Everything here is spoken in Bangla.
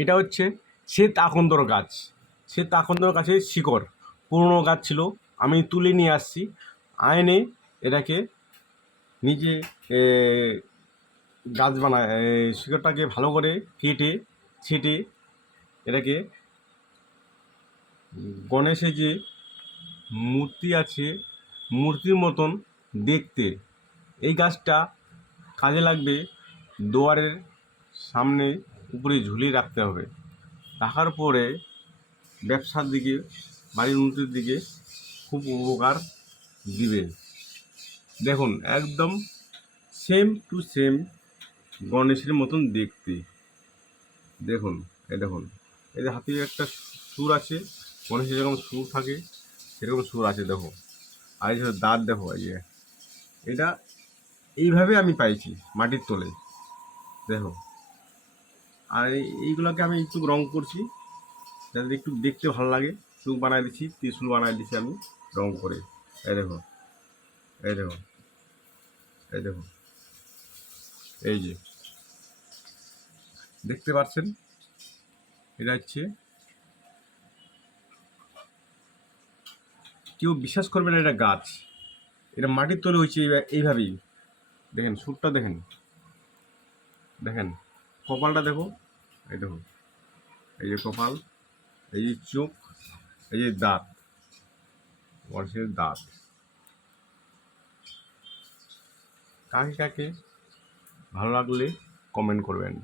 এটা হচ্ছে শ্বেত আকন্দর গাছ। শ্বেত আকন্দর গাছের শিকড়, পুরনো গাছ ছিল, আমি তুলে নিয়ে আসছি, এনে এটাকে নিজে গাছ বানায়, শিকড়টাকে ভালো করে কেটে ছেটে এটাকে গণেশের যে মূর্তি আছে মূর্তির মতন দেখতে। এই গাছটা কাজে লাগবে, দুয়ারের সামনে উপরে ঝুলিয়ে রাখতে হবে, রাখার পরে ব্যবসার দিকে, বাড়ির উন্নতির দিকে খুব উপকার দিবে। দেখুন একদম সেম টু সেম গণেশের মতন দেখতে। দেখুন দেখুন, এই যে হাতির একটা সুর আছে, গণেশের যেরকম সুর থাকে সেরকম সুর আছে দেখো। আর এই যে দাঁত দেখো, এই যে এটা এইভাবে আমি পাইছি মাটির তলে, দেখো। আর এইগুলোকে আমি একটু রং করছি যাতে একটু দেখতে ভালো লাগে, চোখ বানাই দিচ্ছি, ত্রিশূল বানাই দিচ্ছি আমি রং করে। এই দেখো, এই দেখো, এই দেখো, এই যে দেখতে পাচ্ছেন, এটা হচ্ছে, কেউ বিশ্বাস করবে না এটা গাছ, এটা মাটির তলে হয়েছে এইভাবেই। দেখেন সুরটা, দেখেন দেখেন, কপালটা দেখো, এই দেখো, এই যে কপাল, এই যে চোখ, এই যে দাঁত, মানুষের দাঁত। কাকে কাকে ভালো লাগলে কমেন্ট করবেন।